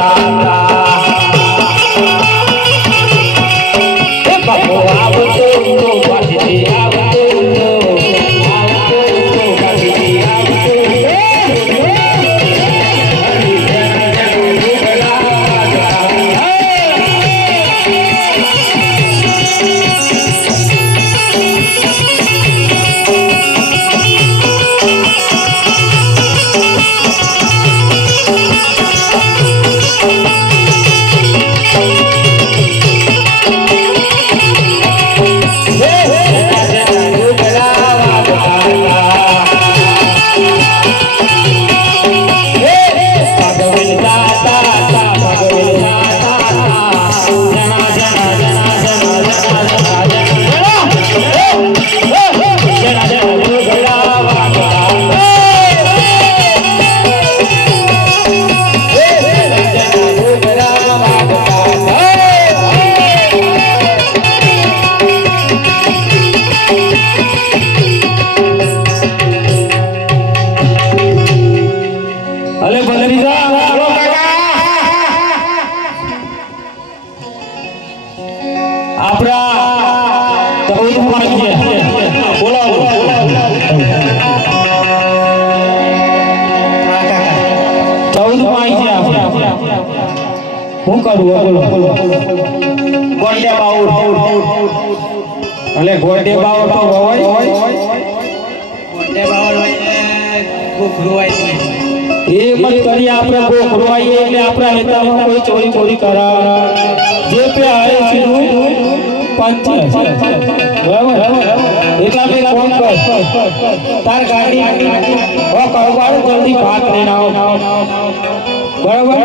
Bye. હું કરું બોલો ગોંડે બાઉર અલે ગોંડે બાઉર તો હોય ગોડે બાવળ હોય ને હોય. એ મત કરી આપણે ગોખરો આવીએ એટલે આપણા નેતામાં કોઈ ચોરી ચોરી કરા જે પે આવે સીધું પંચ બરાબર? એટલા બે ફોન કર. તાર ગાડી ઓ કરોબાર જલ્દી ભાત લઈને આવો. બરાબર?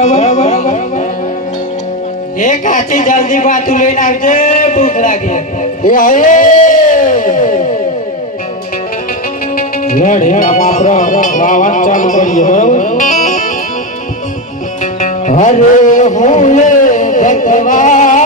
એ કાચી જલ્દી ભાત લઈને આવજે ભૂખ લાગી. એ આયે લેડ હે આપણે વાવન ચાલુ કરીએ હરે હું ભગવાન